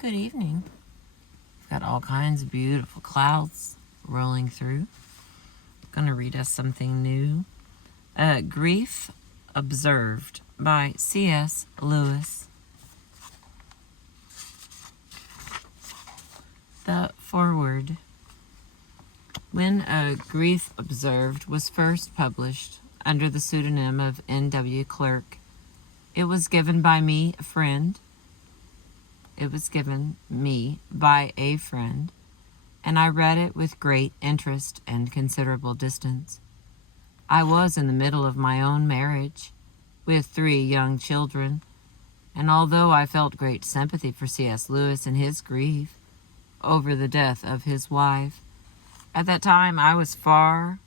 Good evening. We've got all kinds of beautiful clouds rolling through. I'm going to read us something new. Grief Observed by C.S. Lewis. The foreword. When Grief Observed was first published under the pseudonym of N.W. Clerk, it was given by a friend, and I read it with great interest and considerable distance. I was in the middle of my own marriage, with 3 young children, and although I felt great sympathy for C.S. Lewis and his grief over the death of his wife, at that time I was far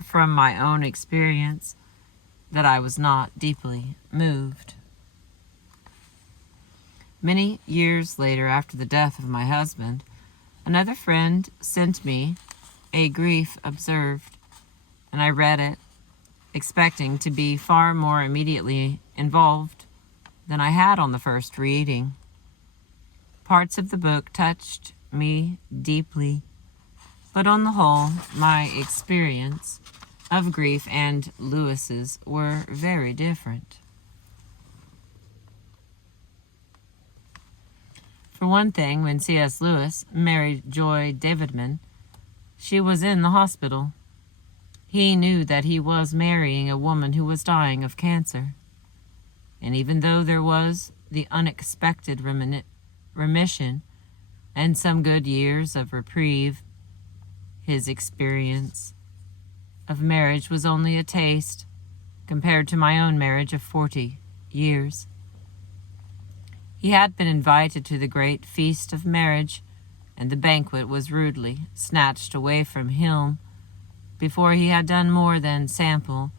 from my own experience that I was not deeply moved. Many years later, after the death of my husband, another friend sent me a Grief Observed, and I read it, expecting to be far more immediately involved than I had on the first reading. Parts of the book touched me deeply, but on the whole, my experience of grief and Lewis's were very different. For one thing, when C.S. Lewis married Joy Davidman, she was in the hospital. He knew that he was marrying a woman who was dying of cancer. And even though there was the unexpected remission and some good years of reprieve, his experience of marriage was only a taste compared to my own marriage of 40 years. He had been invited to the great feast of marriage, and the banquet was rudely snatched away from him before he had done more than sample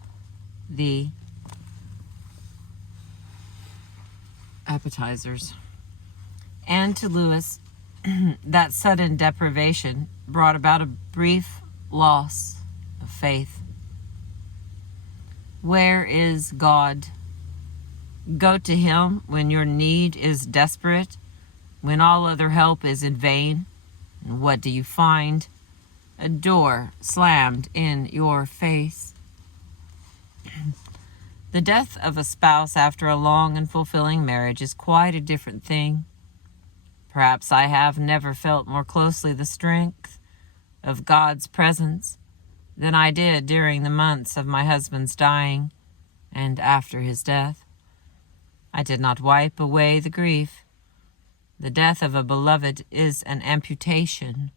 the appetizers. And to Lewis, that sudden deprivation brought about a brief loss of faith. Where is God? Go to him when your need is desperate, when all other help is in vain. And what do you find? A door slammed in your face. The death of a spouse after a long and fulfilling marriage is quite a different thing. Perhaps I have never felt more closely the strength of God's presence than I did during the months of my husband's dying and after his death. I did not wipe away the grief. The death of a beloved is an amputation.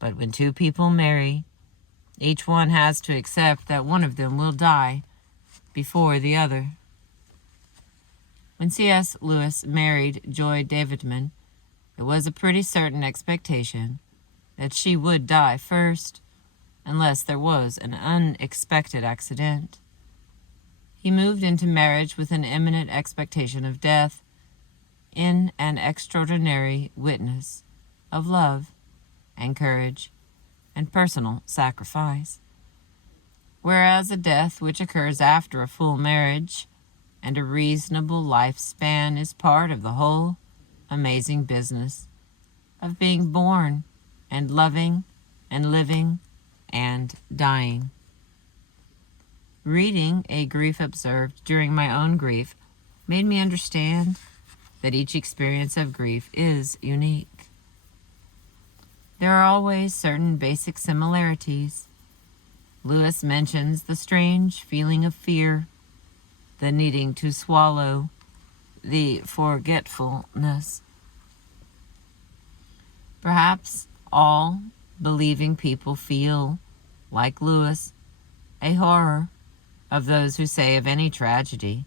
But when 2 people marry, each one has to accept that one of them will die before the other. When C.S. Lewis married Joy Davidman, it was a pretty certain expectation that she would die first, unless there was an unexpected accident. He moved into marriage with an imminent expectation of death, in an extraordinary witness of love and courage and personal sacrifice. Whereas a death which occurs after a full marriage and a reasonable lifespan is part of the whole amazing business of being born and loving and living and dying. Reading A Grief Observed during my own grief made me understand that each experience of grief is unique. There are always certain basic similarities. Lewis mentions the strange feeling of fear, the needing to swallow, the forgetfulness. Perhaps all believing people feel, like Lewis, a horror of those who say of any tragedy,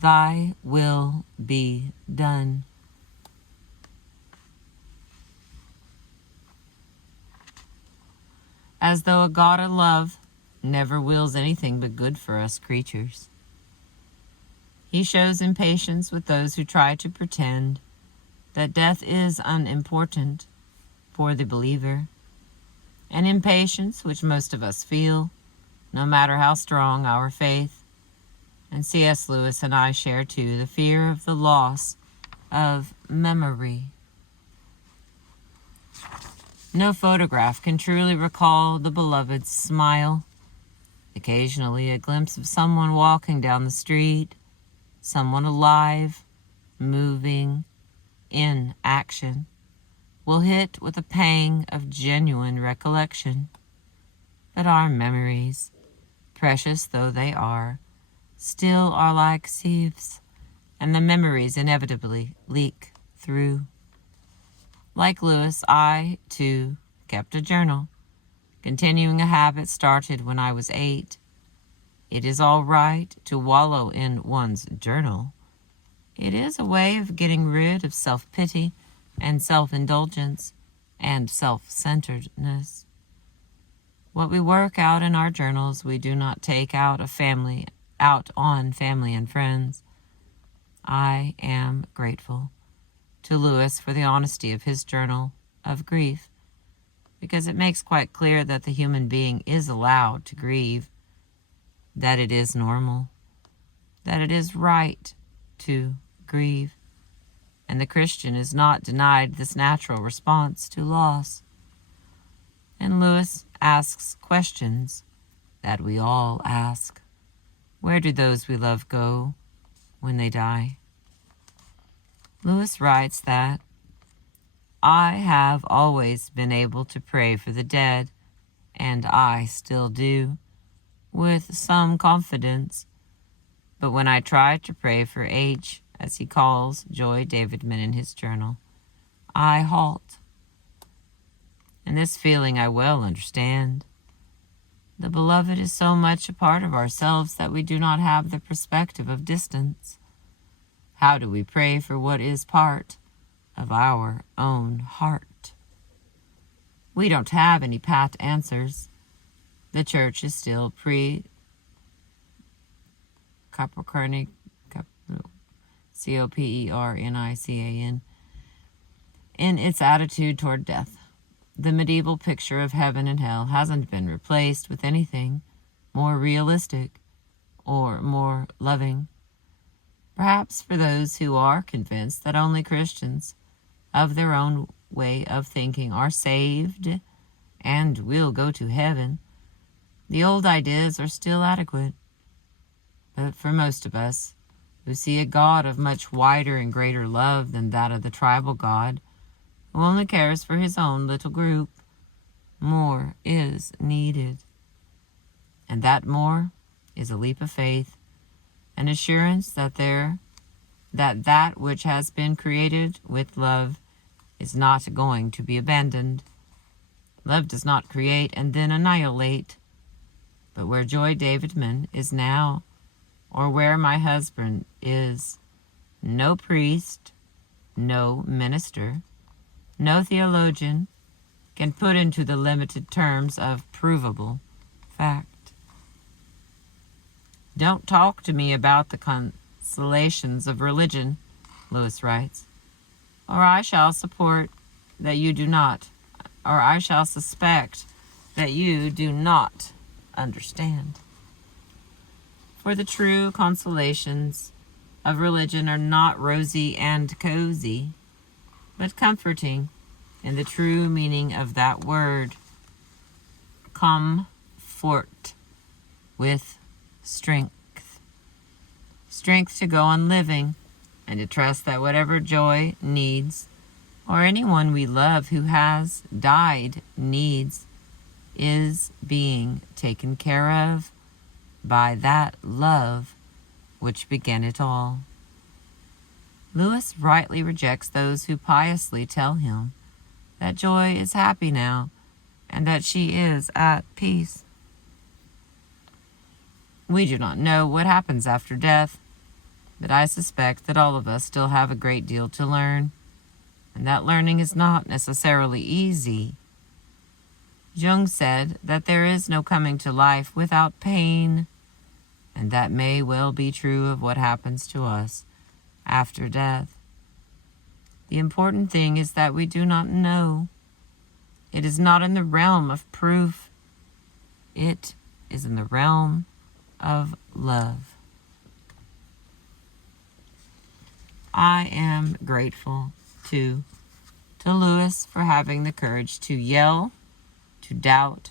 "Thy will be done." As though a God of love never wills anything but good for us creatures. He shows impatience with those who try to pretend that death is unimportant for the believer, an impatience which most of us feel, no matter how strong our faith. And C.S. Lewis and I share, too, the fear of the loss of memory. No photograph can truly recall the beloved's smile. Occasionally, a glimpse of someone walking down the street, someone alive, moving, in action, will hit with a pang of genuine recollection. But our memories, precious though they are, still are like sieves, and the memories inevitably leak through. Like Lewis, I, too, kept a journal, continuing a habit started when I was 8. It is all right to wallow in one's journal. It is a way of getting rid of self-pity and self-indulgence and self-centeredness. What we work out in our journals, we do not take out on family and friends. I am grateful to Lewis for the honesty of his journal of grief, because it makes quite clear that the human being is allowed to grieve, that it is normal, that it is right to grieve, and the Christian is not denied this natural response to loss. And Lewis asks questions that we all ask. Where do those we love go when they die? Lewis writes that, I have always been able to pray for the dead, and I still do, with some confidence. But when I try to pray for H, as he calls Joy Davidman in his journal, I halt. And this feeling I well understand. The beloved is so much a part of ourselves that we do not have the perspective of distance. How do we pray for what is part of our own heart? We don't have any pat answers. The church is still Copernican, Copernican, in its attitude toward death. The medieval picture of heaven and hell hasn't been replaced with anything more realistic or more loving. Perhaps for those who are convinced that only Christians of their own way of thinking are saved and will go to heaven, the old ideas are still adequate. But for most of us, who see a God of much wider and greater love than that of the tribal God, who only cares for his own little group, more is needed. And that more is a leap of faith, an assurance that that which has been created with love is not going to be abandoned. Love does not create and then annihilate. But where Joy Davidman is now, or where my husband is, no priest, no minister, no theologian can put into the limited terms of provable fact. Don't talk to me about the consolations of religion, Lewis writes, or I shall suspect that you do not understand. For the true consolations of religion are not rosy and cozy, but comforting in the true meaning of that word. Comfort with strength. Strength to go on living and to trust that whatever Joy needs, or anyone we love who has died needs, is being taken care of by that love which began it all. Lewis rightly rejects those who piously tell him that Joy is happy now and that she is at peace. We do not know what happens after death, but I suspect that all of us still have a great deal to learn, and that learning is not necessarily easy. Jung said that there is no coming to life without pain, and that may well be true of what happens to us after death. The important thing is that we do not know. It is not in the realm of proof. It is in the realm of love. I am grateful, too, to Lewis for having the courage to yell, to doubt,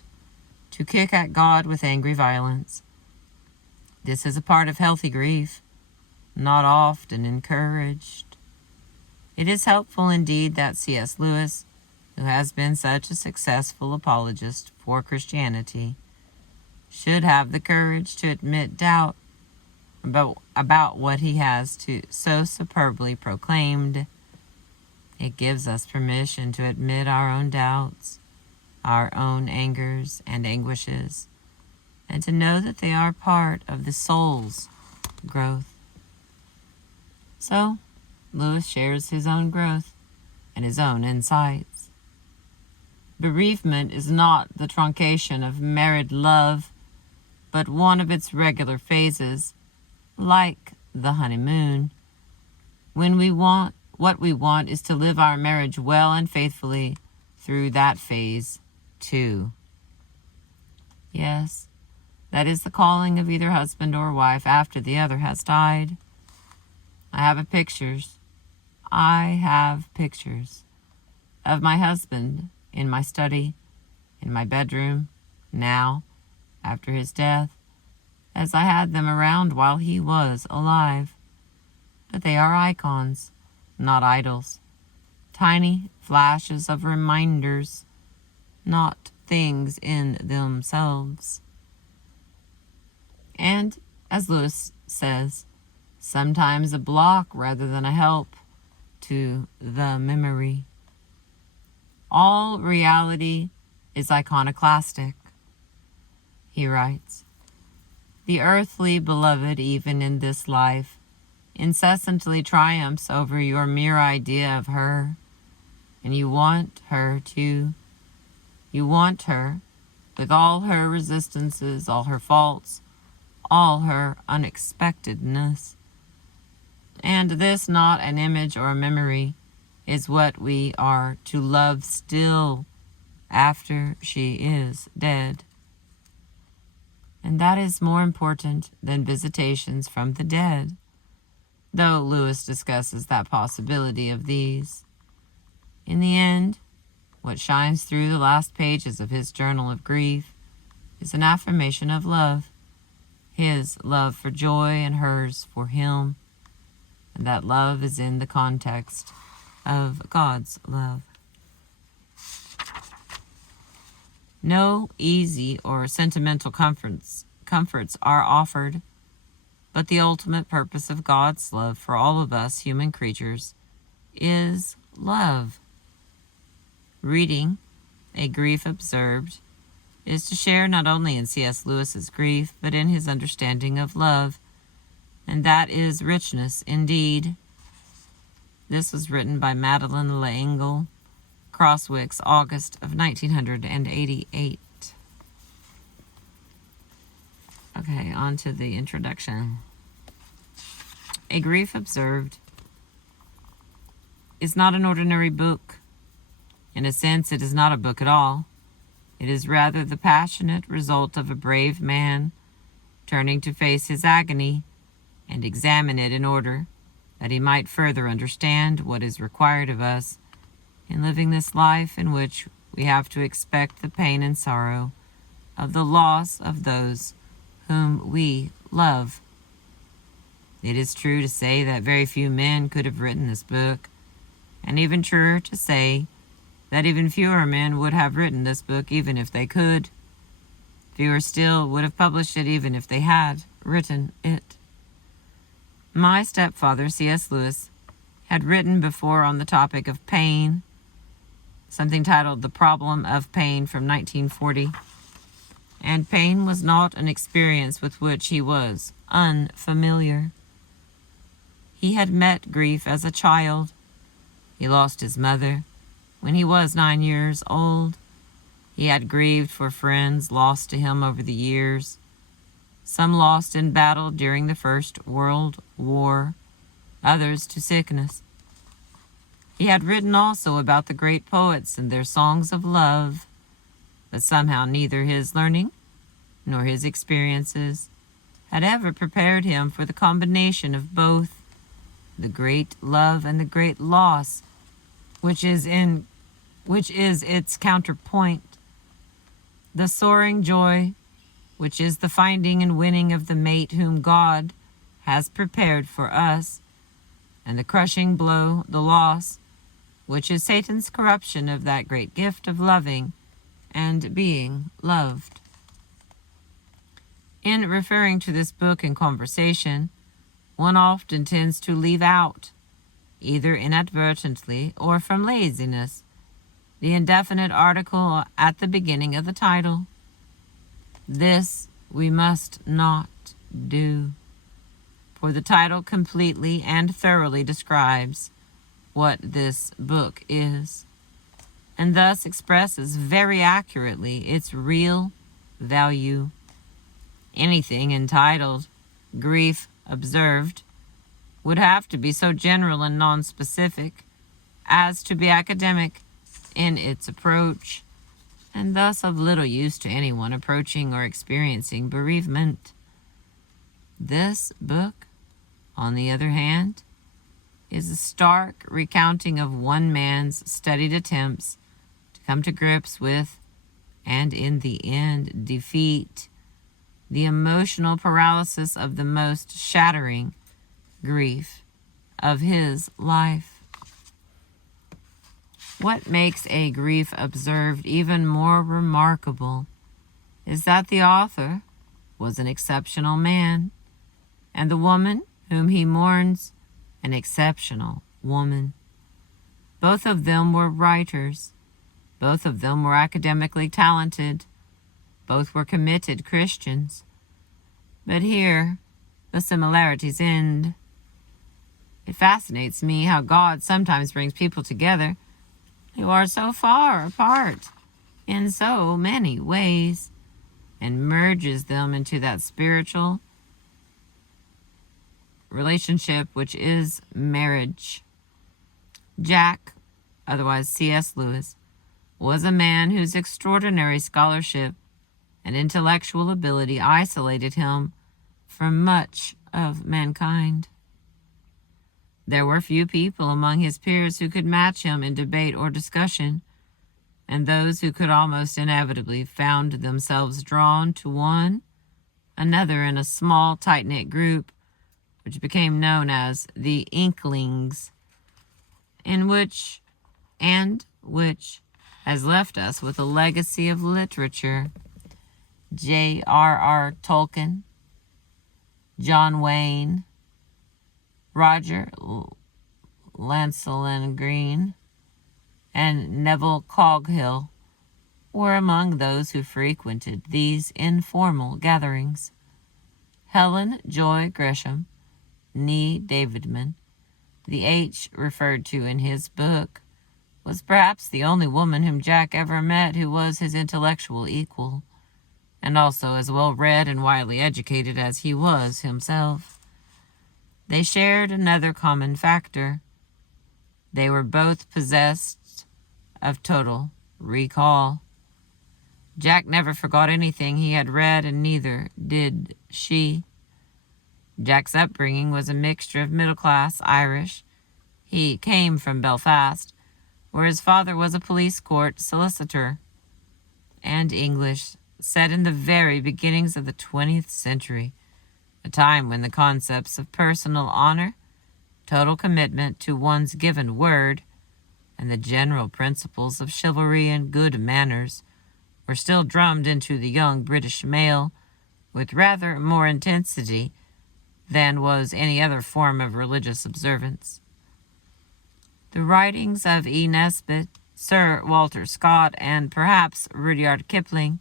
to kick at God with angry violence. This is a part of healthy grief, not often encouraged. It is helpful indeed that C.S. Lewis, who has been such a successful apologist for Christianity, should have the courage to admit doubt about what he has so superbly proclaimed. It gives us permission to admit our own doubts, our own angers and anguishes, and to know that they are part of the soul's growth. So, Lewis shares his own growth and his own insights. Bereavement is not the truncation of married love, but one of its regular phases, like the honeymoon. When what we want is to live our marriage well and faithfully through that phase, too. Yes, that is the calling of either husband or wife after the other has died. I have pictures of my husband in my study, in my bedroom, now, after his death, as I had them around while he was alive. But they are icons, not idols. Tiny flashes of reminders, not things in themselves. And, as Lewis says, sometimes a block rather than a help to the memory. All reality is iconoclastic, he writes. The earthly beloved, even in this life, incessantly triumphs over your mere idea of her, and you want her too. You want her, with all her resistances, all her faults, all her unexpectedness. And this, not an image or a memory, is what we are to love still after she is dead. And that is more important than visitations from the dead, though Lewis discusses that possibility of these. In the end, what shines through the last pages of his journal of grief is an affirmation of love, his love for joy and hers for him, and that love is in the context of God's love. No easy or sentimental comforts are offered, but the ultimate purpose of God's love for all of us human creatures is love. Reading A Grief Observed is to share not only in C.S. Lewis's grief, but in his understanding of love, and that is richness indeed. This was written by Madeleine L'Engle, Crosswicks, August of 1988. Okay, on to the introduction. A Grief Observed is not an ordinary book. In a sense, it is not a book at all. It is rather the passionate result of a brave man turning to face his agony and examine it in order that he might further understand what is required of us in living this life in which we have to expect the pain and sorrow of the loss of those whom we love. It is true to say that very few men could have written this book, and even truer to say that even fewer men would have written this book even if they could. Fewer still would have published it even if they had written it. My stepfather, C.S. Lewis, had written before on the topic of pain, something titled The Problem of Pain from 1940, and pain was not an experience with which he was unfamiliar. He had met grief as a child. He lost his mother when he was 9 years old. He had grieved for friends lost to him over the years, some lost in battle during the First World War, others to sickness. He had written also about the great poets and their songs of love, but somehow neither his learning nor his experiences had ever prepared him for the combination of both. the great love and the great loss, which is its counterpoint, the soaring joy, which is the finding and winning of the mate whom God has prepared for us, and the crushing blow, the loss, which is Satan's corruption of that great gift of loving and being loved. In referring to this book in conversation, one often tends to leave out, either inadvertently or from laziness, the indefinite article at the beginning of the title. This we must not do, for the title completely and thoroughly describes what this book is, and thus expresses very accurately its real value. Anything entitled Grief Observed would have to be so general and non-specific as to be academic in its approach, and thus of little use to anyone approaching or experiencing bereavement. This book, on the other hand, is a stark recounting of one man's studied attempts to come to grips with, and in the end defeat, the emotional paralysis of the most shattering grief of his life. What makes A Grief Observed even more remarkable is that the author was an exceptional man, and the woman whom he mourns an exceptional woman. Both of them were writers. Both of them were academically talented. Both were committed Christians. But here the similarities end. It fascinates me how God sometimes brings people together who are so far apart in so many ways, and merges them into that spiritual relationship which is marriage. Jack, otherwise C.S. Lewis, was a man whose extraordinary scholarship and intellectual ability isolated him from much of mankind. There were few people among his peers who could match him in debate or discussion, and those who could almost inevitably found themselves drawn to one another in a small, tight-knit group which became known as the Inklings, which has left us with a legacy of literature. J.R.R. Tolkien, John Wayne, Roger Lancelyn Green, and Neville Coghill were among those who frequented these informal gatherings. Helen Joy Gresham, née Davidman, the H referred to in his book, was perhaps the only woman whom Jack ever met who was his intellectual equal, and also as well read and widely educated as he was himself. They shared another common factor. They were both possessed of total recall. Jack never forgot anything he had read, and neither did she. Jack's upbringing was a mixture of middle-class Irish. He came from Belfast, where his father was a police court solicitor, and English, set in the very beginnings of the 20th century, a time when the concepts of personal honor, total commitment to one's given word, and the general principles of chivalry and good manners were still drummed into the young British male with rather more intensity than was any other form of religious observance. The writings of E. Nesbit, Sir Walter Scott, and perhaps Rudyard Kipling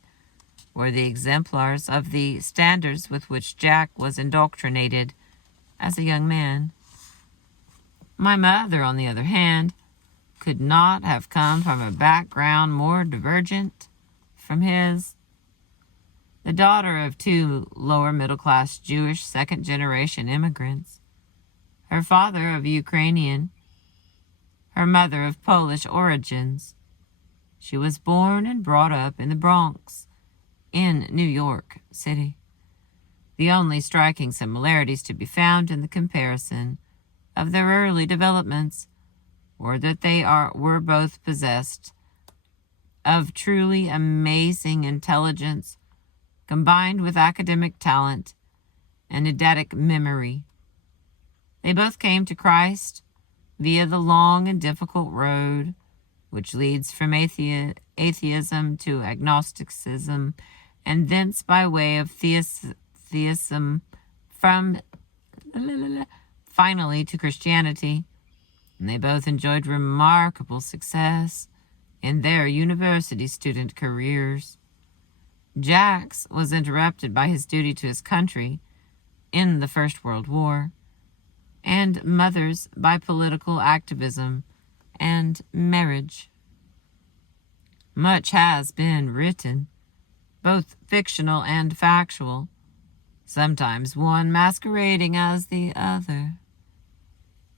were the exemplars of the standards with which Jack was indoctrinated as a young man. My mother, on the other hand, could not have come from a background more divergent from his. The daughter of two lower-middle-class Jewish second-generation immigrants, her father of Ukrainian, her mother of Polish origins, she was born and brought up in the Bronx, in New York City. The only striking similarities to be found in the comparison of their early developments, or that they were both possessed of truly amazing intelligence combined with academic talent and eidetic memory. They both came to Christ via the long and difficult road which leads from atheism to agnosticism, and thence by way of theism from finally to Christianity. And they both enjoyed remarkable success in their university student careers. Jack's was interrupted by his duty to his country in the First World War, and Mother's by political activism and marriage. Much has been written, both fictional and factual, sometimes one masquerading as the other,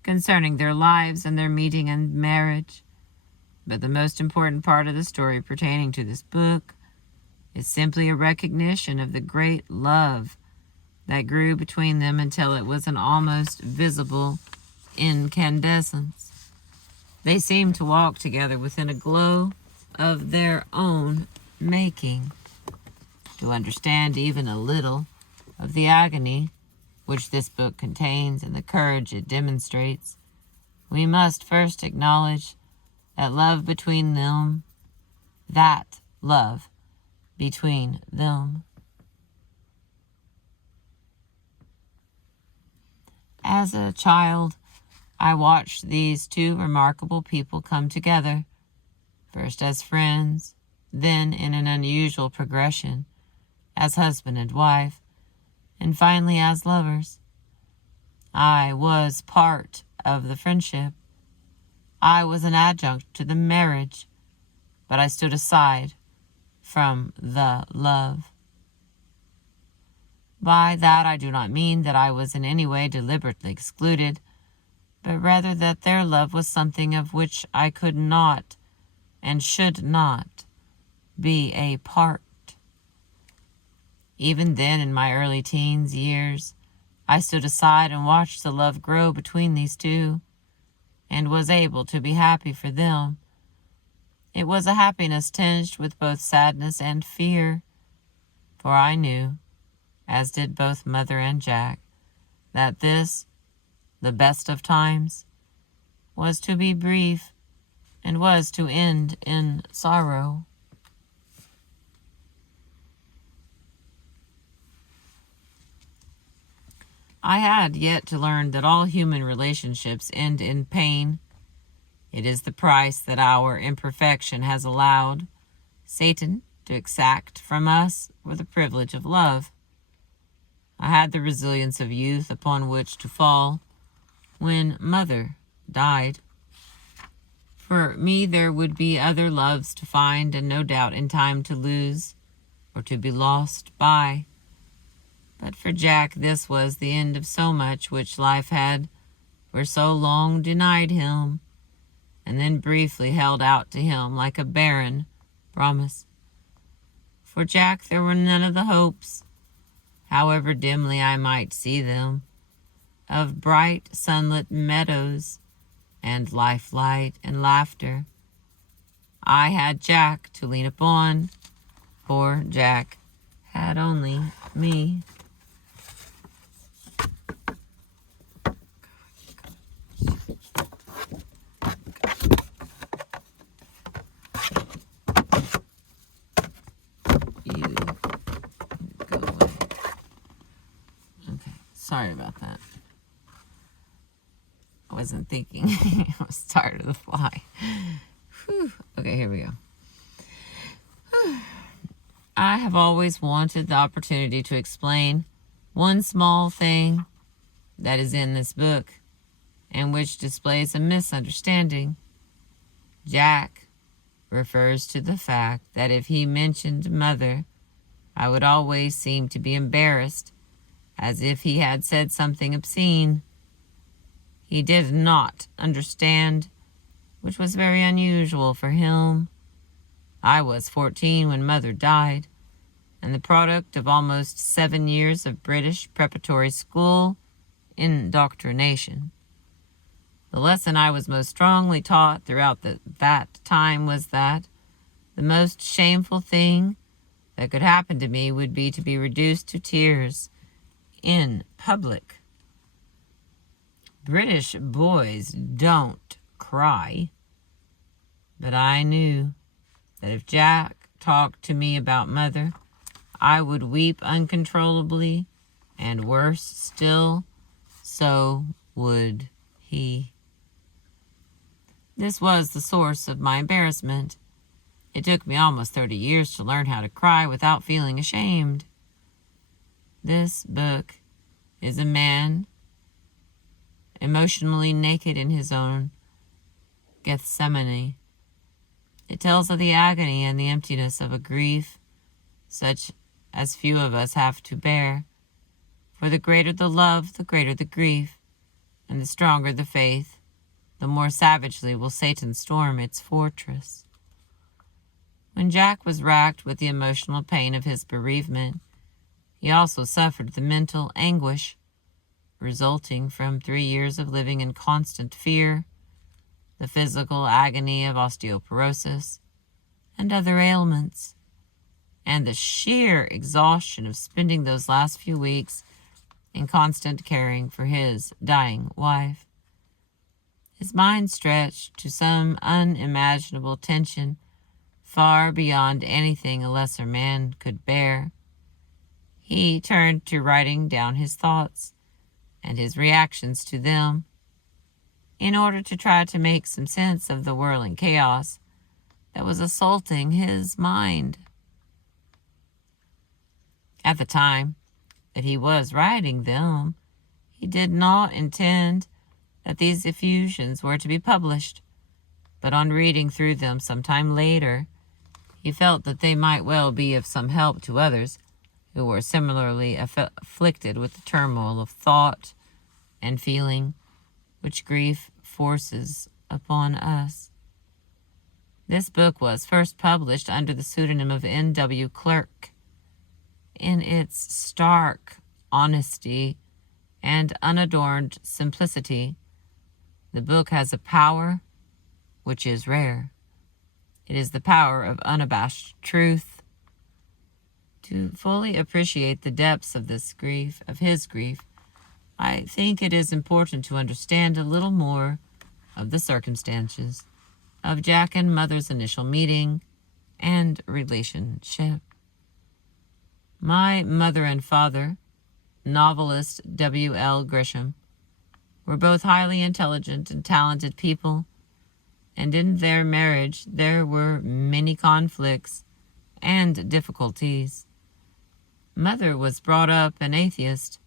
concerning their lives and their meeting and marriage. But the most important part of the story pertaining to this book is simply a recognition of the great love that grew between them until it was an almost visible incandescence. They seemed to walk together within a glow of their own making. To understand even a little of the agony which this book contains and the courage it demonstrates, we must first acknowledge that love between them, As a child, I watched these two remarkable people come together, first as friends, then in an unusual progression, as husband and wife, and finally as lovers. I was part of the friendship. I was an adjunct to the marriage, but I stood aside from the love. By that I do not mean that I was in any way deliberately excluded, but rather that their love was something of which I could not and should not be a part. Even then, in my early teens years, I stood aside and watched the love grow between these two, and was able to be happy for them. It was a happiness tinged with both sadness and fear, for I knew, as did both Mother and Jack, that this, the best of times, was to be brief and was to end in sorrow. I had yet to learn that all human relationships end in pain. It is the price that our imperfection has allowed Satan to exact from us for the privilege of love. I had the resilience of youth upon which to fall when Mother died. For me there would be other loves to find, and no doubt in time to lose or to be lost by. But for Jack this was the end of so much which life had for so long denied him, and then briefly held out to him like a barren promise. For Jack there were none of the hopes, however dimly I might see them, of bright sunlit meadows and light and laughter. I had Jack to lean upon, for Jack had only me. Sorry about that. I wasn't thinking. I was tired of the fly. Whew. Okay, here we go. Whew. I have always wanted the opportunity to explain one small thing that is in this book and which displays a misunderstanding. Jack refers to the fact that if he mentioned Mother, I would always seem to be embarrassed, as if he had said something obscene. He did not understand, which was very unusual for him. I was 14 when Mother died, and the product of almost 7 years of British preparatory school indoctrination. The lesson I was most strongly taught throughout that time was that the most shameful thing that could happen to me would be to be reduced to tears in public. British boys don't cry, but I knew that if Jack talked to me about Mother, I would weep uncontrollably, and worse still, so would he. This was the source of my embarrassment. It took me almost 30 years to learn how to cry without feeling ashamed. This book is a man emotionally naked in his own Gethsemane. It tells of the agony and the emptiness of a grief such as few of us have to bear. For the greater the love, the greater the grief, and the stronger the faith, the more savagely will Satan storm its fortress. When Jack was racked with the emotional pain of his bereavement, he also suffered the mental anguish resulting from 3 years of living in constant fear, the physical agony of osteoporosis and other ailments, and the sheer exhaustion of spending those last few weeks in constant caring for his dying wife. His mind stretched to some unimaginable tension far beyond anything a lesser man could bear. He turned to writing down his thoughts and his reactions to them in order to try to make some sense of the whirling chaos that was assaulting his mind. At the time that he was writing them, he did not intend that these effusions were to be published, but on reading through them some time later, he felt that they might well be of some help to others who were similarly afflicted with the turmoil of thought and feeling which grief forces upon us. This book was first published under the pseudonym of N.W. Clerk. In its stark honesty and unadorned simplicity, the book has a power which is rare. It is the power of unabashed truth. To fully appreciate the depths of his grief, I think it is important to understand a little more of the circumstances of Jack and Mother's initial meeting and relationship. My mother and father, novelist W.L. Grisham, were both highly intelligent and talented people, and in their marriage there were many conflicts and difficulties. Mother was brought up an atheist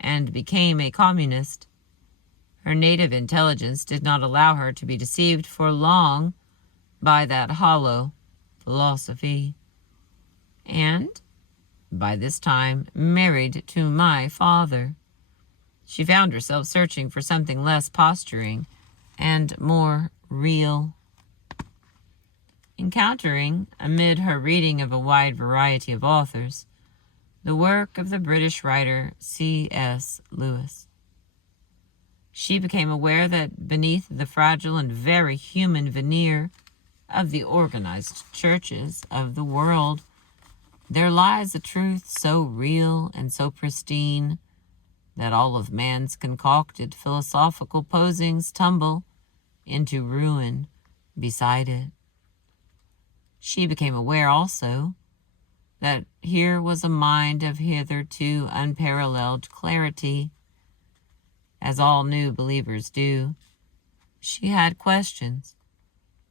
and became a communist. Her native intelligence did not allow her to be deceived for long by that hollow philosophy, and by this time married to my father, she found herself searching for something less posturing and more real. Encountering, amid her reading of a wide variety of authors, the work of the British writer C.S. Lewis, she became aware that beneath the fragile and very human veneer of the organized churches of the world, there lies a truth so real and so pristine that all of man's concocted philosophical posings tumble into ruin beside it. She became aware also that here was a mind of hitherto unparalleled clarity. As all new believers do, she had questions,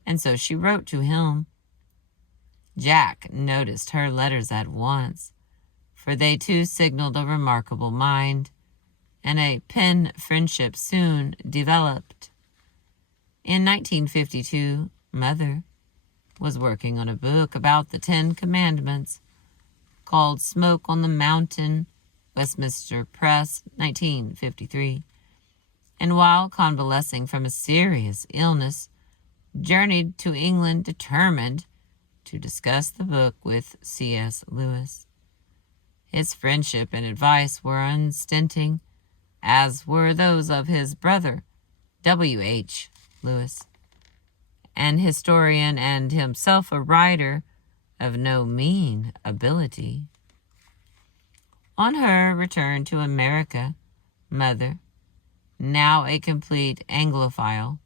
and so she wrote to him. Jack noticed her letters at once, for they too signaled a remarkable mind, and a pen friendship soon developed. In 1952, Mother was working on a book about the 10 Commandments called Smoke on the Mountain, Westminster Press, 1953, and while convalescing from a serious illness, journeyed to England determined to discuss the book with C.S. Lewis. His friendship and advice were unstinting, as were those of his brother, W.H. Lewis, an historian and himself a writer of no mean ability. On her return to America, mother, now a complete Anglophile,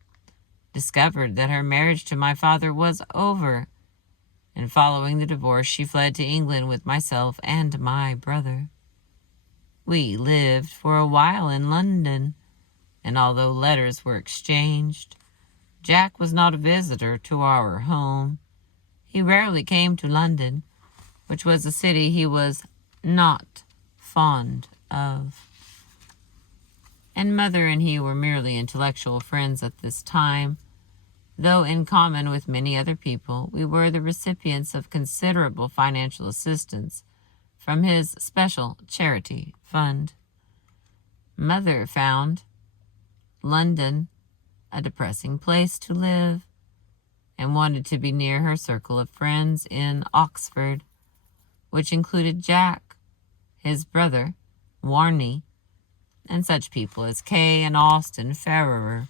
discovered that her marriage to my father was over, and following the divorce she fled to England with myself and my brother. We lived for a while in London, and although letters were exchanged, Jack was not a visitor to our home. He rarely came to London, which was a city he was not fond of. And mother and he were merely intellectual friends at this time, though in common with many other people, we were the recipients of considerable financial assistance from his special charity fund. Mother found London a depressing place to live and wanted to be near her circle of friends in Oxford, which included Jack, his brother, Warney, and such people as Kay and Austin Ferrer.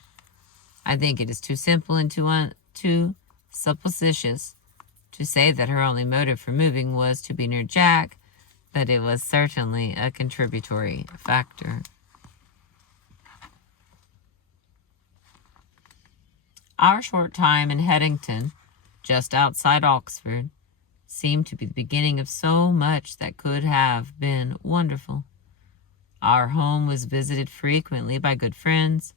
I think it is too simple and too supposititious to say that her only motive for moving was to be near Jack, but it was certainly a contributory factor. Our short time in Headington, just outside Oxford, seemed to be the beginning of so much that could have been wonderful. Our home was visited frequently by good friends,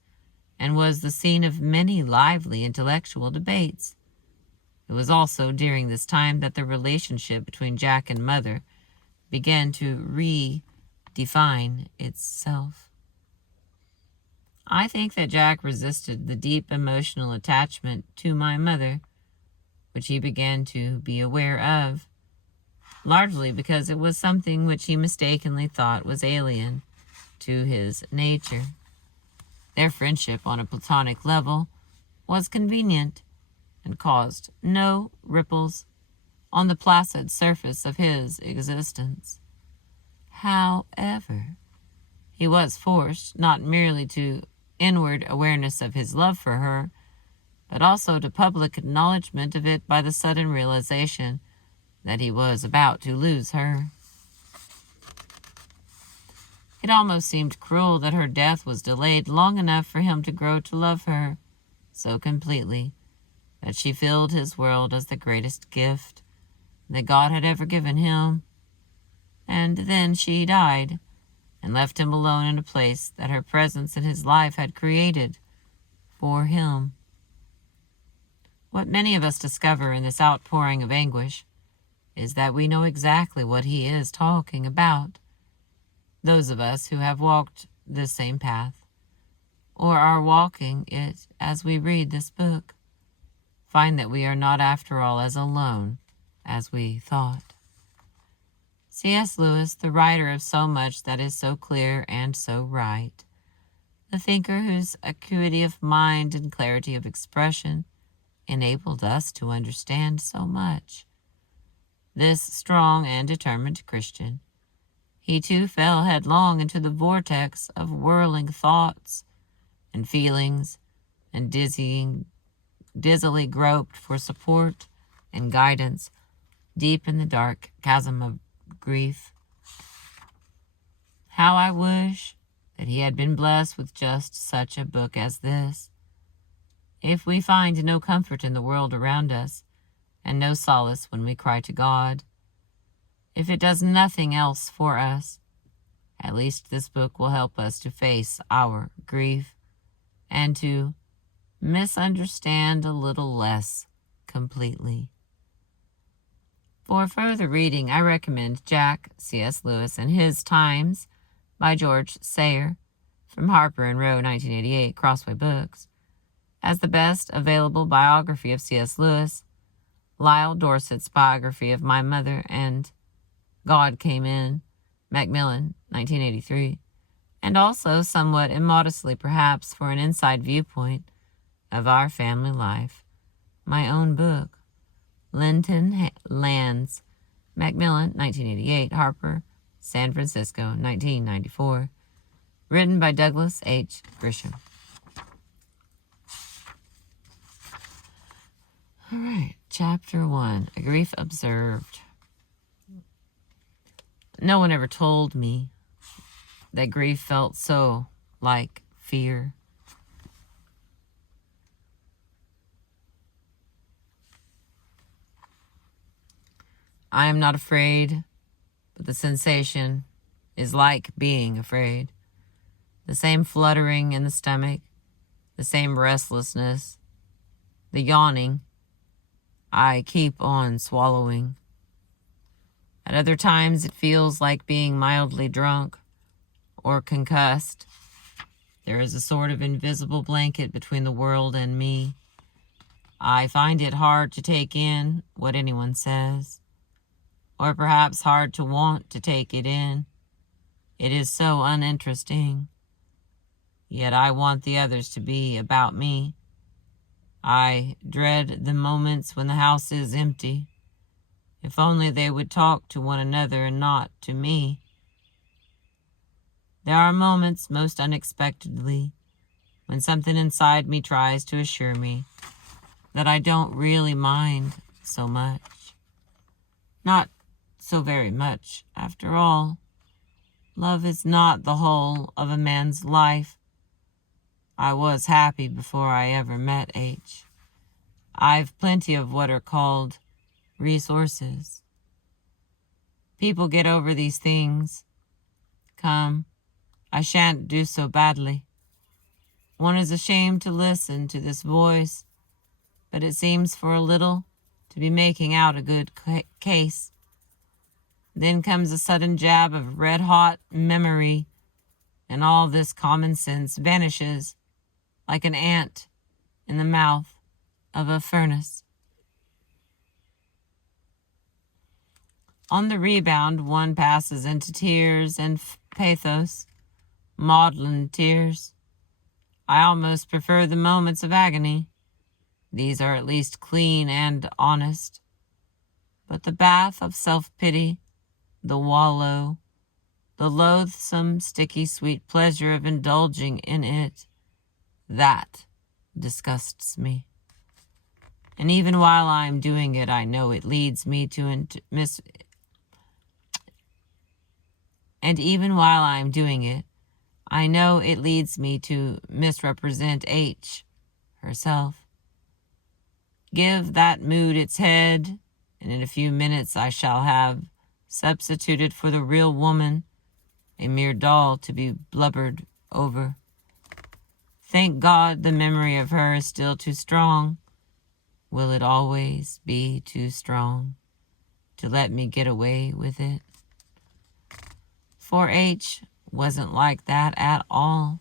and was the scene of many lively intellectual debates. It was also during this time that the relationship between Jack and mother began to redefine itself. I think that Jack resisted the deep emotional attachment to my mother, which he began to be aware of, largely because it was something which he mistakenly thought was alien to his nature. Their friendship on a platonic level was convenient and caused no ripples on the placid surface of his existence. However, he was forced not merely to inward awareness of his love for her, but also to public acknowledgement of it by the sudden realization that he was about to lose her. It almost seemed cruel that her death was delayed long enough for him to grow to love her so completely that she filled his world as the greatest gift that God had ever given him. And then she died and left him alone in a place that her presence in his life had created for him. What many of us discover in this outpouring of anguish is that we know exactly what he is talking about. Those of us who have walked this same path, or are walking it as we read this book, find that we are not after all as alone as we thought. C.S. Lewis, the writer of so much that is so clear and so right, the thinker whose acuity of mind and clarity of expression enabled us to understand so much. This strong and determined Christian, he too fell headlong into the vortex of whirling thoughts and feelings, and dizzily groped for support and guidance deep in the dark chasm of grief. How I wish that he had been blessed with just such a book as this. If we find no comfort in the world around us, and no solace when we cry to God, if it does nothing else for us, at least this book will help us to face our grief and to misunderstand a little less completely. For further reading, I recommend Jack, C.S. Lewis, and His Times by George Sayer from Harper & Row, 1988, Crossway Books, as the best available biography of C.S. Lewis, Lyle Dorset's biography of my mother, and God Came In, Macmillan, 1983, and also, somewhat immodestly perhaps for an inside viewpoint of our family life, my own book, Linton Lands, Macmillan, 1988, Harper, San Francisco, 1994, written by Douglas H. Grisham. All right, chapter 1, A Grief Observed. No one ever told me that grief felt so like fear. I am not afraid, but the sensation is like being afraid. The same fluttering in the stomach, the same restlessness, the yawning. I keep on swallowing. At other times, it feels like being mildly drunk or concussed. There is a sort of invisible blanket between the world and me. I find it hard to take in what anyone says, or perhaps hard to want to take it in. It is so uninteresting. Yet I want the others to be about me. I dread the moments when the house is empty. If only they would talk to one another and not to me. There are moments, most unexpectedly, when something inside me tries to assure me that I don't really mind so much. Not so very much, after all. Love is not the whole of a man's life. I was happy before I ever met H. I've plenty of what are called resources. People get over these things. Come, I shan't do so badly. One is ashamed to listen to this voice, but it seems for a little to be making out a good case. Then comes a sudden jab of red-hot memory, and all this common sense vanishes like an ant in the mouth of a furnace. On the rebound, one passes into tears and pathos, maudlin tears. I almost prefer the moments of agony. These are at least clean and honest. But the bath of self-pity, the wallow, the loathsome, sticky, sweet pleasure of indulging in it, that disgusts me. And even while I'm doing it, I know it leads me to And even while I'm doing it, I know it leads me to misrepresent H herself. Give that mood its head, and in a few minutes I shall have substituted for the real woman a mere doll to be blubbered over. Thank God the memory of her is still too strong. Will it always be too strong to let me get away with it? For H wasn't like that at all.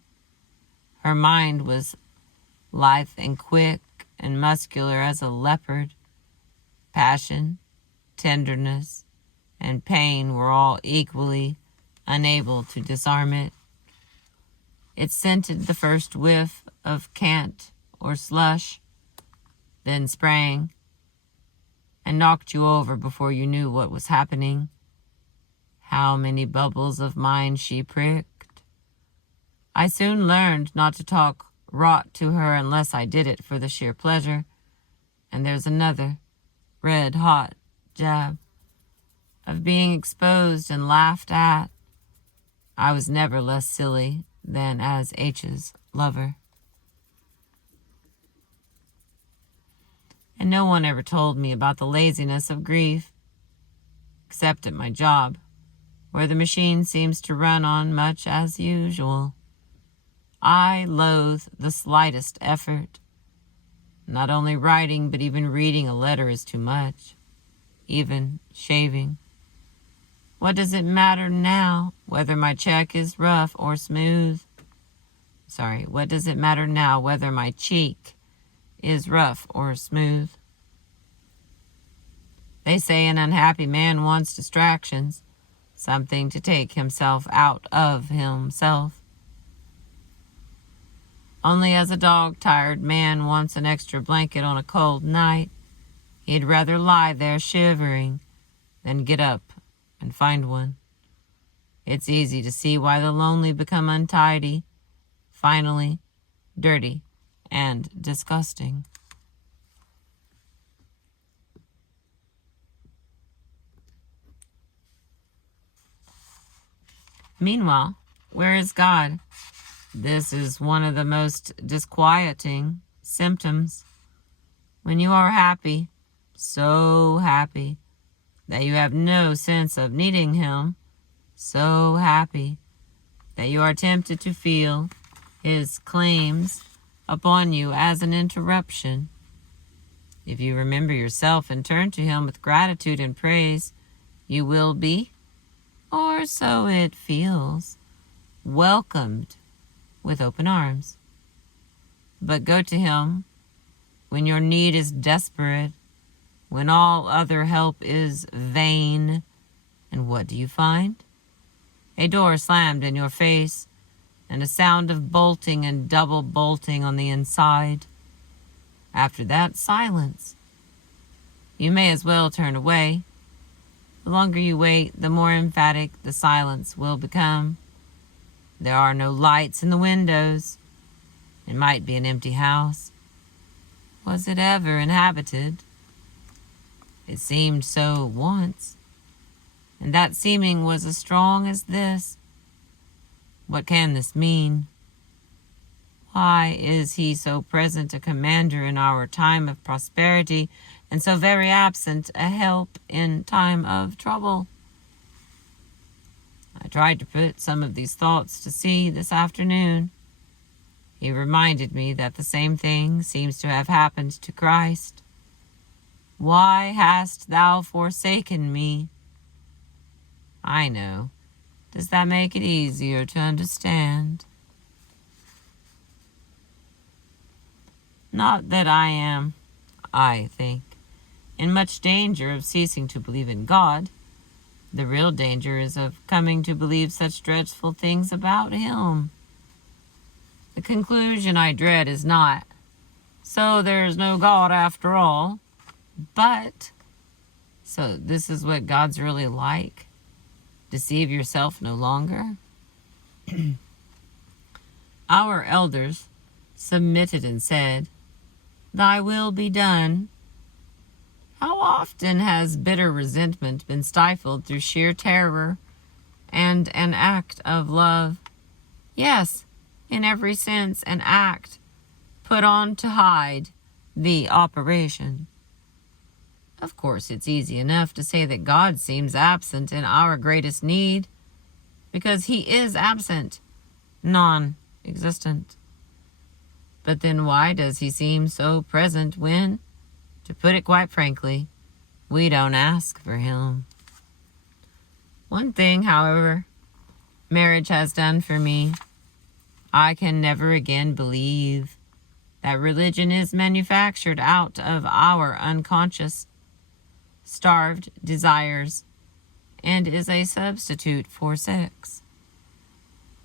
Her mind was lithe and quick and muscular as a leopard. Passion, tenderness, and pain were all equally unable to disarm it. It scented the first whiff of cant or slush, then sprang and knocked you over before you knew what was happening. How many bubbles of mine she pricked. I soon learned not to talk rot to her unless I did it for the sheer pleasure. And there's another red-hot jab of being exposed and laughed at. I was never less silly than as H's lover. And no one ever told me about the laziness of grief, except at my job, where the machine seems to run on much as usual. I loathe the slightest effort. Not only writing, but even reading a letter is too much. Even shaving. What does it matter now whether my cheek is rough or smooth? What does it matter now whether my cheek is rough or smooth? They say an unhappy man wants distractions, something to take himself out of himself. Only as a dog-tired man wants an extra blanket on a cold night, he'd rather lie there shivering than get up and find one. It's easy to see why the lonely become untidy, finally, dirty, and disgusting. Meanwhile, where is God? This is one of the most disquieting symptoms. When you are happy, so happy, that you have no sense of needing Him, so happy that you are tempted to feel His claims upon you as an interruption. If you remember yourself and turn to Him with gratitude and praise, you will be, or so it feels, welcomed with open arms. But go to Him when your need is desperate, when all other help is vain, and what do you find? A door slammed in your face, and a sound of bolting and double bolting on the inside. After that, silence. You may as well turn away. The longer you wait, the more emphatic the silence will become. There are no lights in the windows. It might be an empty house. Was it ever inhabited? It seemed so once, and that seeming was as strong as this. What can this mean? Why is He so present a commander in our time of prosperity, and so very absent a help in time of trouble? I tried to put some of these thoughts to sea this afternoon. He reminded me that the same thing seems to have happened to Christ. Why hast thou forsaken me? I know. Does that make it easier to understand? Not that I am, I think, in much danger of ceasing to believe in God. The real danger is of coming to believe such dreadful things about Him. The conclusion I dread is not, so there's no God after all, but, so this is what God's really like? Deceive yourself no longer? Our elders submitted and said, Thy will be done. How often has bitter resentment been stifled through sheer terror and an act of love? Yes, in every sense, an act put on to hide the operation. Of course, it's easy enough to say that God seems absent in our greatest need, because He is absent, non-existent. But then why does He seem so present when, to put it quite frankly, we don't ask for Him? One thing, however, marriage has done for me. I can never again believe that religion is manufactured out of our unconscious, starved desires and is a substitute for sex.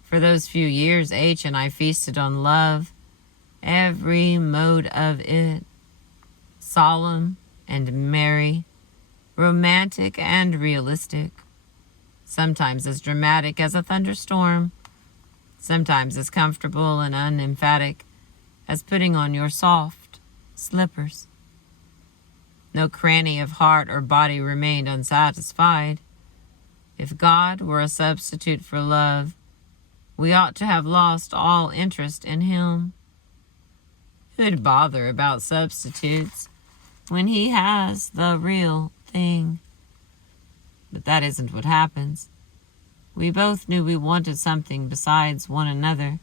For those few years, H and I feasted on love, every mode of it, solemn and merry, romantic and realistic, sometimes as dramatic as a thunderstorm, sometimes as comfortable and unemphatic as putting on your soft slippers. No cranny of heart or body remained unsatisfied. If God were a substitute for love, we ought to have lost all interest in Him. Who'd bother about substitutes when He has the real thing? But that isn't what happens. We both knew we wanted something besides one another,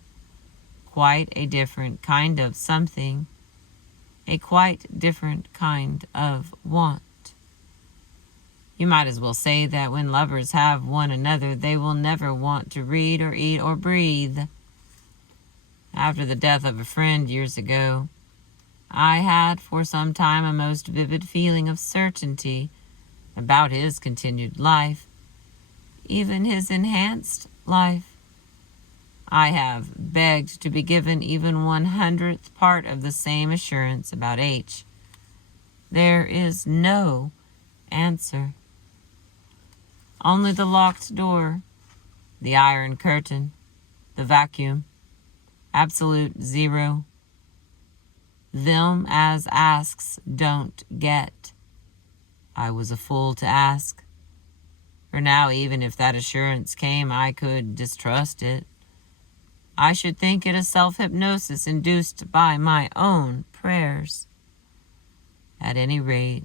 quite a different kind of something, a quite different kind of want. You might as well say that when lovers have one another, they will never want to read or eat or breathe. After the death of a friend years ago, I had for some time a most vivid feeling of certainty about his continued life, even his enhanced life. I have begged to be given even 100th part of the same assurance about H. There is no answer. Only the locked door, the iron curtain, the vacuum, absolute zero. Them as asks don't get. I was a fool to ask. For now, even if that assurance came, I could distrust it. I should think it a self-hypnosis induced by my own prayers. At any rate,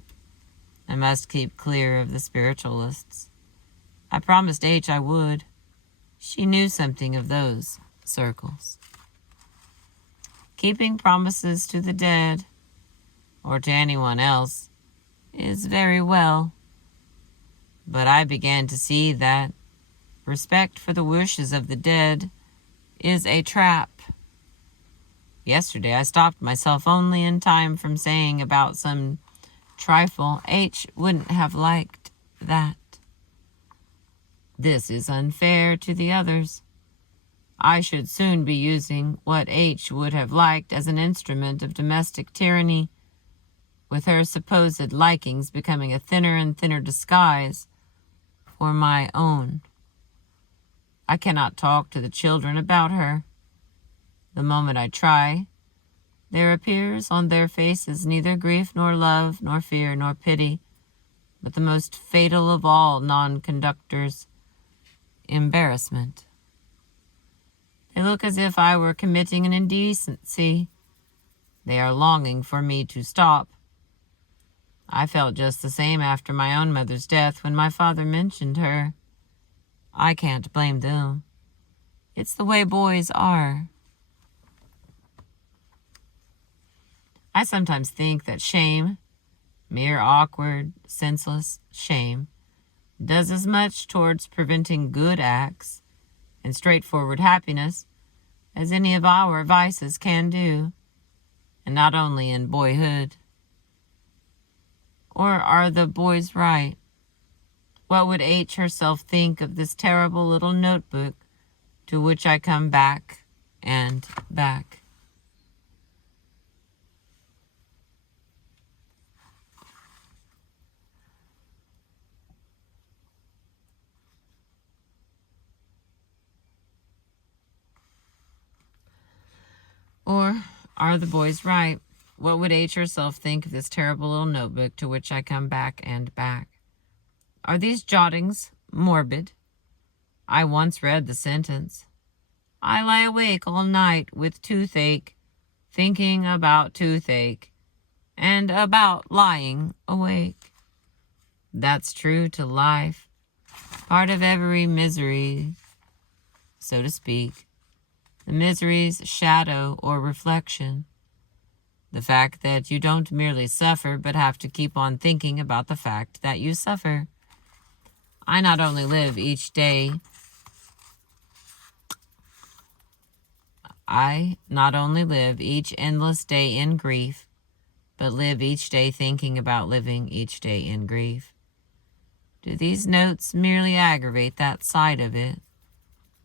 I must keep clear of the spiritualists. I promised H I would. She knew something of those circles. Keeping promises to the dead, or to anyone else, is very well. But I began to see that respect for the wishes of the dead is a trap. Yesterday I stopped myself only in time from saying about some trifle H wouldn't have liked that. This is unfair to the others. I should soon be using what H would have liked as an instrument of domestic tyranny, with her supposed likings becoming a thinner and thinner disguise for my own. I cannot talk to the children about her. The moment I try, there appears on their faces neither grief nor love nor fear nor pity, but the most fatal of all non-conductors, embarrassment. They look as if I were committing an indecency. They are longing for me to stop. I felt just the same after my own mother's death when my father mentioned her. I can't blame them. It's the way boys are. I sometimes think that shame, mere awkward, senseless shame, does as much towards preventing good acts and straightforward happiness as any of our vices can do, and not only in boyhood. Or are the boys right? What would H herself think of this terrible little notebook to which I come back and back? Or are the boys right? What would H herself think of this terrible little notebook to which I come back and back? Are these jottings morbid? I once read the sentence, I lie awake all night with toothache, thinking about toothache, and about lying awake. That's true to life, part of every misery, so to speak. The misery's shadow or reflection. The fact that you don't merely suffer, but have to keep on thinking about the fact that you suffer. I not only live each endless day in grief, but live each day thinking about living each day in grief. Do these notes merely aggravate that side of it?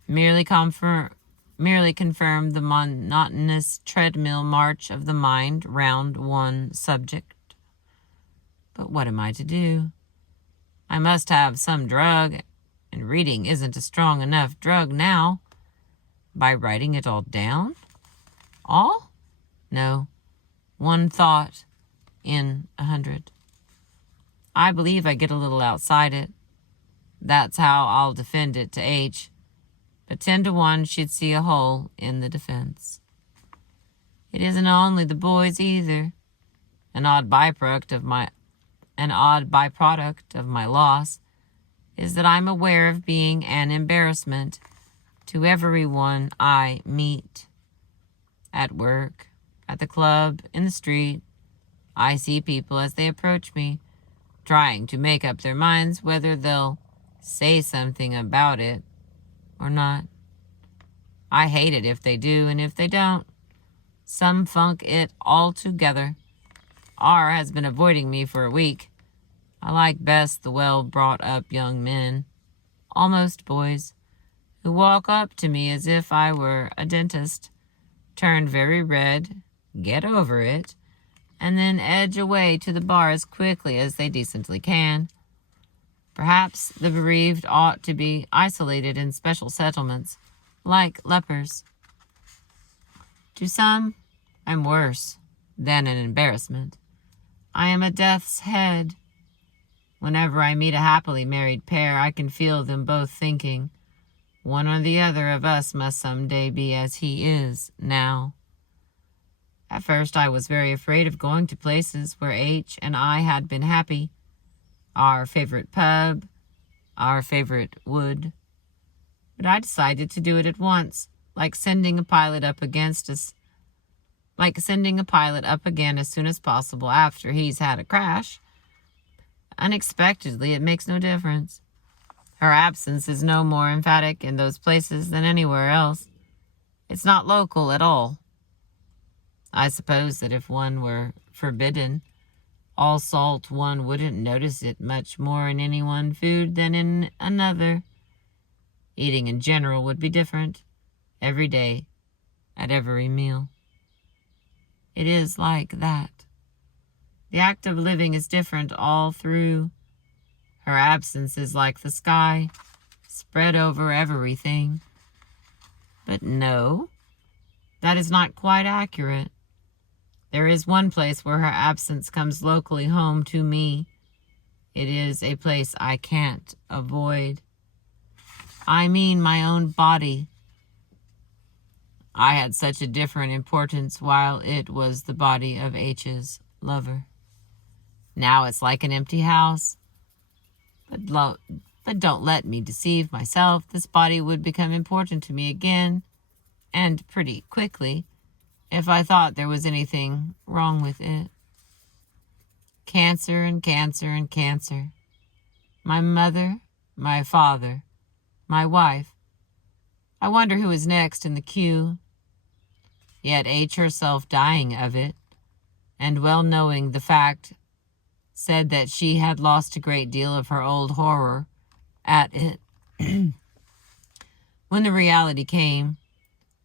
Merely confirm the monotonous treadmill march of the mind round one subject? But what am I to do? I must have some drug, and reading isn't a strong enough drug now. By writing it all down? All? No. One thought in 100. I believe I get a little outside it. That's how I'll defend it to H. But 10 to 1 she'd see a hole in the defense. It isn't only the boys either. An odd byproduct of my loss is that I'm aware of being an embarrassment to everyone I meet. At work, at the club, in the street, I see people as they approach me, trying to make up their minds whether they'll say something about it or not. I hate it if they do, and if they don't, some funk it altogether. R has been avoiding me for a week. I like best the well-brought-up young men, almost boys, who walk up to me as if I were a dentist, turn very red, get over it, and then edge away to the bar as quickly as they decently can. Perhaps the bereaved ought to be isolated in special settlements, like lepers. To some, I'm worse than an embarrassment. I am a death's head. Whenever I meet a happily married pair, I can feel them both thinking, one or the other of us must someday be as he is now. At first I was very afraid of going to places where H and I had been happy. Our favorite pub, our favorite wood. But I decided to do it at once, like sending a pilot up again as soon as possible after he's had a crash. Unexpectedly, it makes no difference. Her absence is no more emphatic in those places than anywhere else. It's not local at all. I suppose that if one were forbidden all salt, one wouldn't notice it much more in any one food than in another. Eating in general would be different, every day, at every meal. It is like that. The act of living is different all through. Her absence is like the sky, spread over everything. But no, that is not quite accurate. There is one place where her absence comes locally home to me. It is a place I can't avoid. I mean my own body. I had such a different importance while it was the body of H's lover. Now it's like an empty house. But don't let me deceive myself. This body would become important to me again, and pretty quickly, if I thought there was anything wrong with it. Cancer and cancer and cancer. My mother, my father, my wife. I wonder who is next in the queue. Yet H herself dying of it, and well knowing the fact, said that she had lost a great deal of her old horror at it. When the reality came,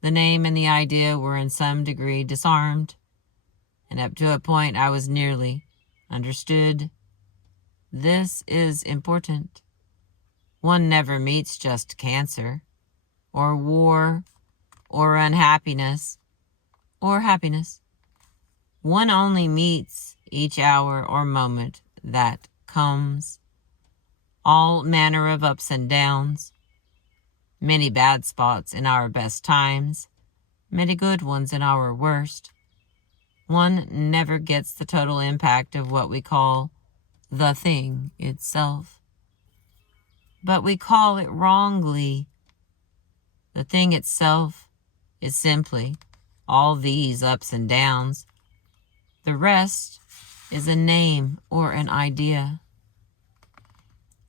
the name and the idea were in some degree disarmed, and up to a point I was nearly understood. This is important. One never meets just cancer, or war, or unhappiness, or happiness. One only meets each hour or moment that comes. All manner of ups and downs. Many bad spots in our best times. Many good ones in our worst. One never gets the total impact of what we call the thing itself. But we call it wrongly. The thing itself is simply all these ups and downs. The rest is a name or an idea.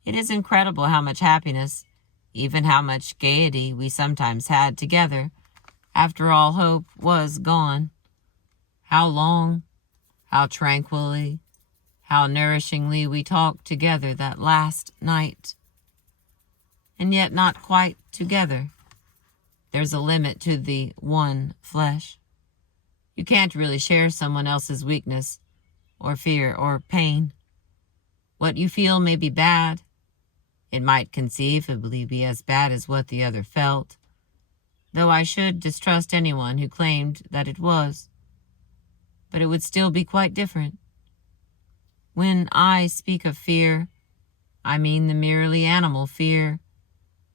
It is incredible how much happiness, even how much gaiety we sometimes had together after all hope was gone. How long, how tranquilly, how nourishingly we talked together that last night. And yet not quite together. There's a limit to the one flesh. You can't really share someone else's weakness or fear or pain. What you feel may be bad. It might conceivably be as bad as what the other felt, though I should distrust anyone who claimed that it was. But it would still be quite different. When I speak of fear, I mean the merely animal fear,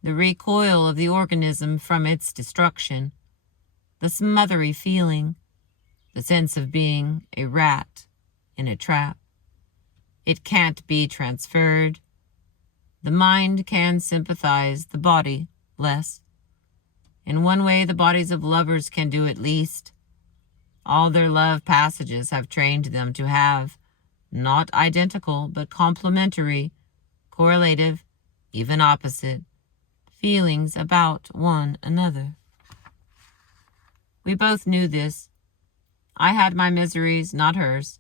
the recoil of the organism from its destruction, the smothery feeling, the sense of being a rat in a trap. It can't be transferred. The mind can sympathize, the body less. In one way, the bodies of lovers can do at least. All their love passages have trained them to have, not identical, but complementary, correlative, even opposite, feelings about one another. We both knew this. I had my miseries, not hers.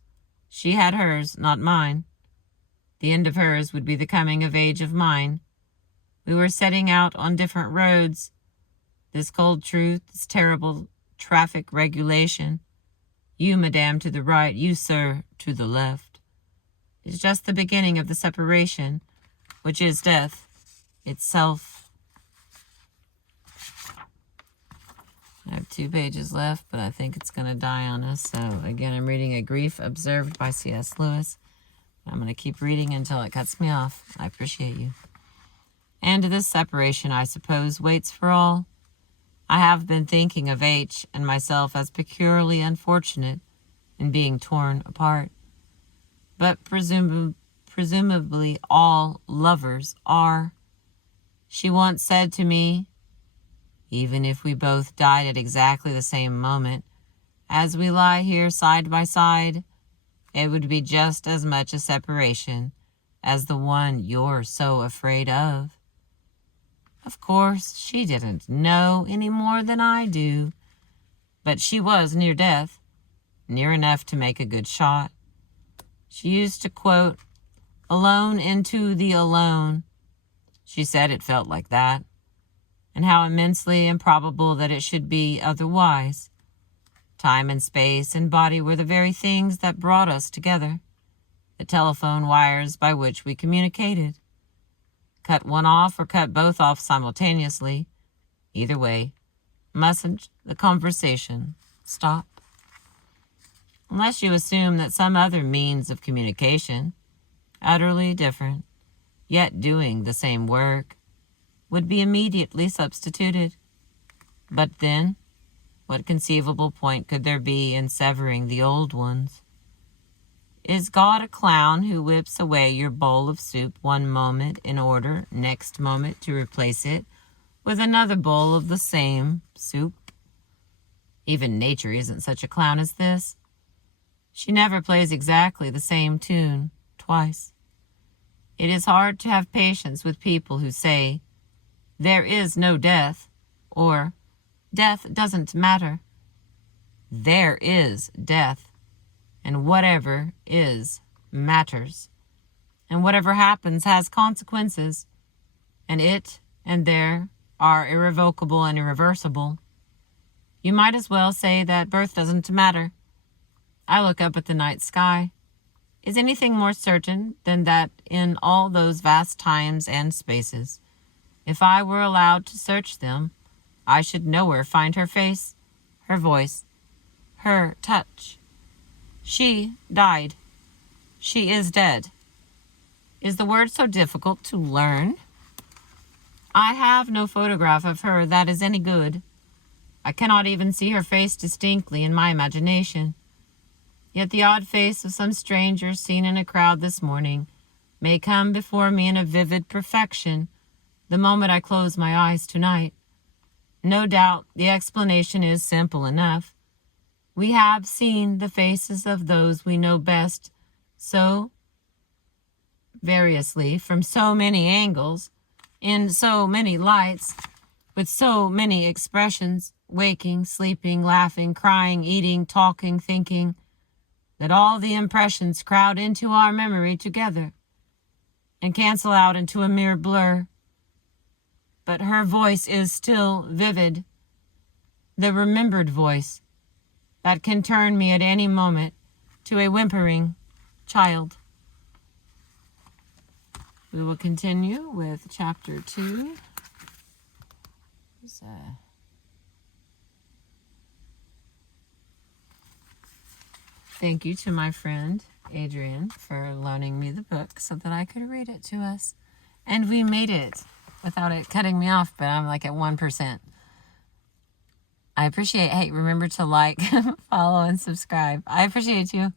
She had hers, not mine. The end of hers would be the coming of age of mine. We were setting out on different roads. This cold truth, this terrible traffic regulation. You, madame, to the right, you, sir, to the left. Is just the beginning of the separation, which is death itself. I have 2 pages left, but I think it's going to die on us. So again, I'm reading A Grief Observed by C.S. Lewis. I'm going to keep reading until it cuts me off. I appreciate you. And this separation, I suppose, waits for all. I have been thinking of H and myself as peculiarly unfortunate in being torn apart. But presumably all lovers are. She once said to me, even if we both died at exactly the same moment, as we lie here side by side, it would be just as much a separation as the one you're so afraid of. Of course, she didn't know any more than I do, but she was near death, near enough to make a good shot. She used to quote, "Alone into the alone." She said it felt like that, and how immensely improbable that it should be otherwise. Time and space and body were the very things that brought us together, the telephone wires by which we communicated. Cut one off or cut both off simultaneously, either way, mustn't the conversation stop? Unless you assume that some other means of communication, utterly different, yet doing the same work, would be immediately substituted. But then, what conceivable point could there be in severing the old ones? Is God a clown who whips away your bowl of soup one moment in order, next moment, to replace it with another bowl of the same soup? Even nature isn't such a clown as this. She never plays exactly the same tune twice. It is hard to have patience with people who say, "There is no death," or "Death doesn't matter." There is death, and whatever is matters, and whatever happens has consequences, and it and there are irrevocable and irreversible. You might as well say that birth doesn't matter. I look up at the night sky. Is anything more certain than that in all those vast times and spaces, if I were allowed to search them, I should nowhere find her face, her voice, her touch? She died. She is dead. Is the word so difficult to learn? I have no photograph of her that is any good. I cannot even see her face distinctly in my imagination. Yet the odd face of some stranger seen in a crowd this morning may come before me in a vivid perfection the moment I close my eyes tonight. No doubt the explanation is simple enough. We have seen the faces of those we know best so variously, from so many angles, in so many lights, with so many expressions, waking, sleeping, laughing, crying, eating, talking, thinking, that all the impressions crowd into our memory together and cancel out into a mere blur. But her voice is still vivid, the remembered voice that can turn me at any moment to a whimpering child. We will continue with chapter 2. Thank you to my friend Adrian for loaning me the book so that I could read it to us. And we made it without it cutting me off, but I'm like at 1%. I appreciate, hey, remember to like, follow, and subscribe. I appreciate you.